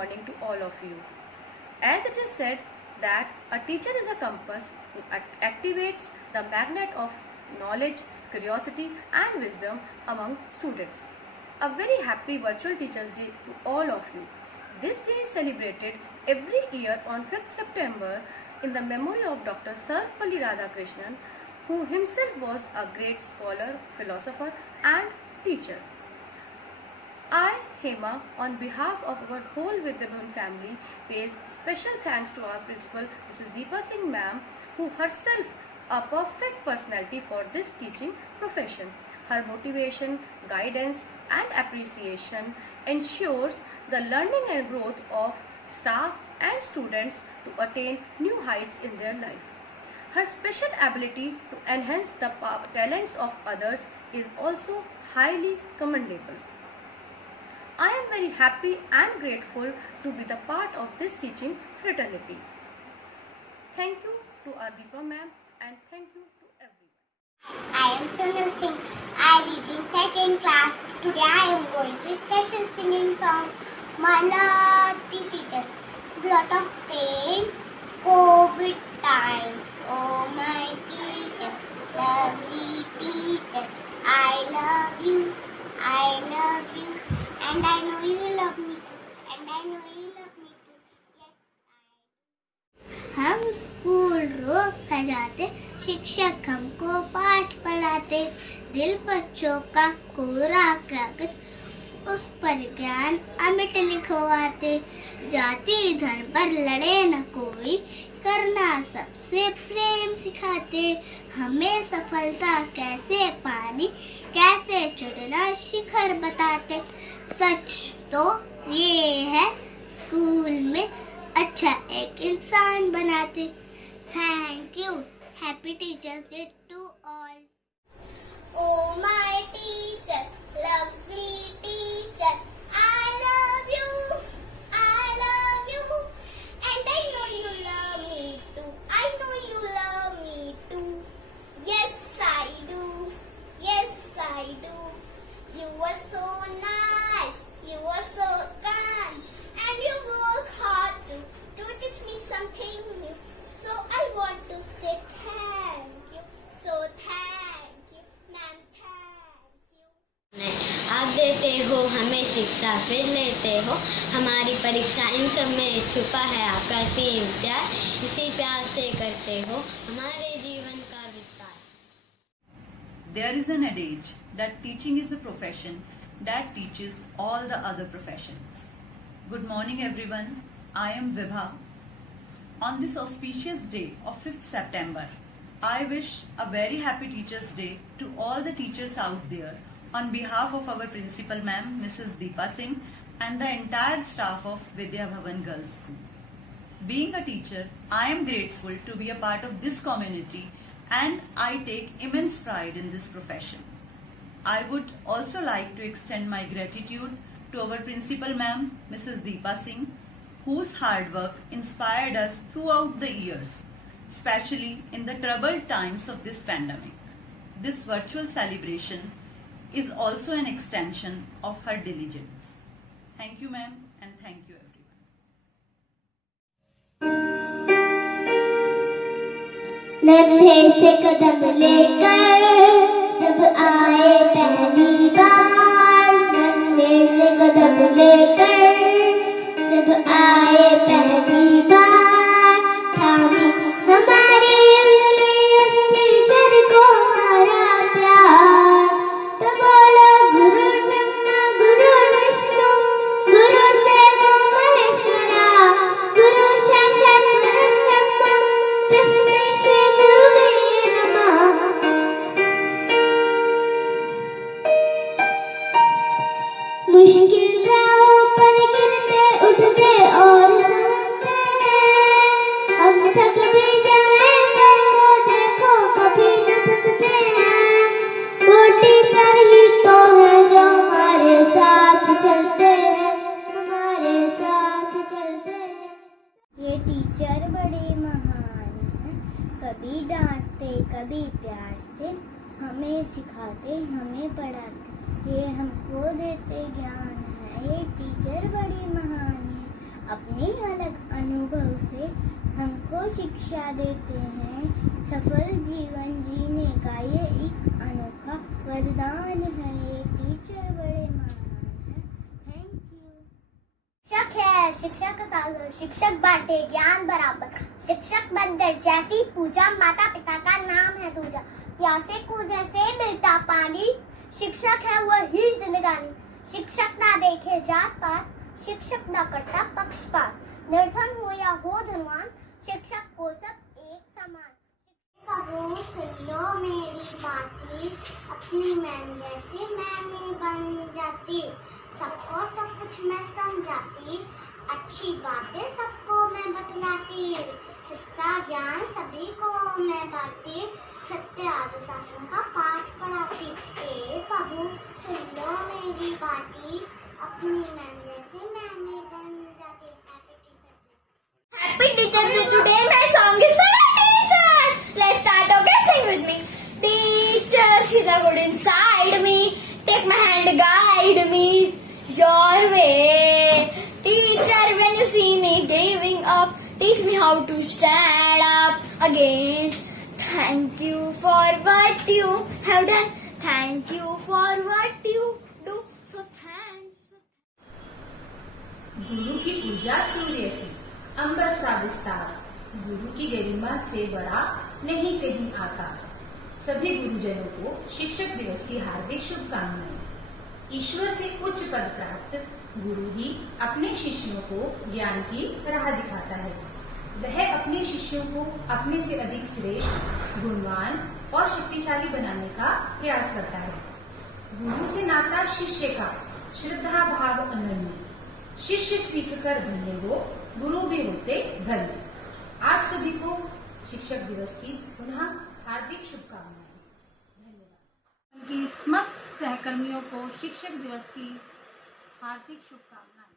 morning to all of you. As it is said that a teacher is a compass who activates the magnet of knowledge, curiosity and wisdom among students. A very happy Virtual Teachers Day to all of you. This day is celebrated every year on 5th September in the memory of Dr. Sarvepalli Radhakrishnan, who himself was a great scholar, philosopher and teacher. I, Hema, on behalf of our whole Vidyabhavan family, pays special thanks to our principal, Mrs. Deepa Singh ma'am, who herself a perfect personality for this teaching profession. Her motivation, guidance and appreciation ensures the learning and growth of staff and students to attain new heights in their life. Her special ability to enhance the talents of others is also highly commendable. I am very happy and grateful to be the part of this teaching fraternity. Thank you to our Deepa ma'am and thank you to everyone. I am Sonal Singh. I read in 2nd class. Today I am going to special singing song Malati Teachers. Lot of pain, COVID time. Oh my teacher, lovely teacher, I love you, and I know you love me too, and I know you love me too. Yes, हम school रोज सजाते, शिक्षक हमको पाठ पढ़ाते, दिल बच्चों का कोरा कागज, उस पर ज्ञान अमिट लिखवाते, जाति धर्म पर लड़े न कोई, करना सबसे प्रेम सिखाते, हमें सफलता कैसे पानी, कैसे चढ़ना शिखर बताते। सच तो ये है स्कूल में अच्छा एक इंसान बनाते। Thank you. Happy teachers day to all. Oh my teacher, lovely teacher, I love you, and I know you love me too, I know you love me too. Yes I do, you were so nice, you were so kind, and you work hard to teach me something new, so I want to say thank you, so thank you ma'am, thank you. आप देते हो हमें शिक्षा, फिर लेते हो हमारी परीक्षा, इन सब में छुपा है आपका असीम प्यार, इसी प्यार से करते हो हमारे जीवन का विस्तार। There is an adage that teaching is a profession that teaches all the other professions. Good morning everyone, I am Vibha. On this auspicious day of 5th September, I wish a very happy Teachers Day to all the teachers out there on behalf of our principal ma'am, Mrs. Deepa Singh, and the entire staff of Vidyabhavan Girls School. Being a teacher, I am grateful to be a part of this community and I take immense pride in this profession. I would also like to extend my gratitude to our principal ma'am, Mrs. Deepa Singh, whose hard work inspired us throughout the years, especially in the troubled times of this pandemic. This virtual celebration is also an extension of her diligence. Thank you ma'am and thank you everyone. नन्हे से कदम लेकर जब आए पहली बार, नन्हे से कदम लेकर जब आए पहली बार, थामी हमारी उंगली उस टीचर को हमारा प्यार, तो बोलो गुरु ब्रह्मा गुरु विष्णु गुरुर्देवो महेश्वरा, गुरु साक्षात् परब्रह्म तस्मै श्री गुरुवे नमः। मुश्किल राहों पर गिरते उठते और संभलते हैं, हम थक भी जाए पर वो देखो कभी न थकते हैं, वो टीचर ही तो है जो हमारे साथ चलते हैं, हमारे साथ चलते हैं। ये टीचर बड़े महान हैं, कभी डांटते कभी प्यार से, हमें सिखाते हमें पढ़ाते, ये हमको देते ज्ञान है। ये टीचर बड़ी महान है, अपने अलग अनुभव से हमको शिक्षा देते हैं। सफल जीवन जीने का ये एक अनोखा वरदान है। ये टीचर बड़े महान हैं। Thank you. शिक्षक है शिक्षा का सागर, शिक्षक बांटे ज्ञान बराबर, शिक्षक मंदिर जैसी पूजा, माता पिता का नाम है दूजा। प्यासे को जैसे मिलता पानी, शिक्षक है वही जिंदगानी। शिक्षक ना देखे जात पात, शिक्षक ना करता पक्षपात। निर्धन हो या हो धनवान, शिक्षक को सब एक समान। कहो सुन लो मेरी बातें, अपनी मैम जैसी मैं बन जाती। सबको सब कुछ मैं समझाती, अच्छी बातें सबको मैं बतलाती। शिक्षा ज्ञान सभी को मैं बांटती, सत्य अनुशासन का पाठ पढ़ाती। ए प्रभु सुन लो मेरी बातें, अपनी मैम जैसे मैं बन जाती। Happy Teacher Day. Today my song is for a teacher. Let's start, okay? Sing with me. Teacher, see the good inside me. Take my hand, guide me your way. Teacher, when you see me giving up, teach me how to stand up again. Thank you for what you have done. Thank you for what you do. So thanks. गुरु की पूजा सूर्य से, अंबर सा विस्तार, गुरु की गरिमा से बड़ा नहीं कहीं आकाश। सभी गुरुजनों को शिक्षक दिवस की हार्दिक शुभकामनाएं। ईश्वर से उच्च पद प्राप्त गुरु ही अपने शिष्यों को ज्ञान की राह दिखाता है। वह अपने शिष्यों को अपने से अधिक श्रेष्ठ, गुणवान और शक्तिशाली बनाने का प्रयास करता है। गुरु से नाता शिष्य का, श्रद्धा भाव अनन्य। शिष्य सीख कर धन्य हो, गुरु भी होते धन्य। आप सभी को शिक्षक दिवस की पुनः हार्दिक शुभकामनाएं। धन्यवाद। उनकी समस्त सहकर्मियों को शिक्षक दिवस की हार्दिक शुभकामनाएं।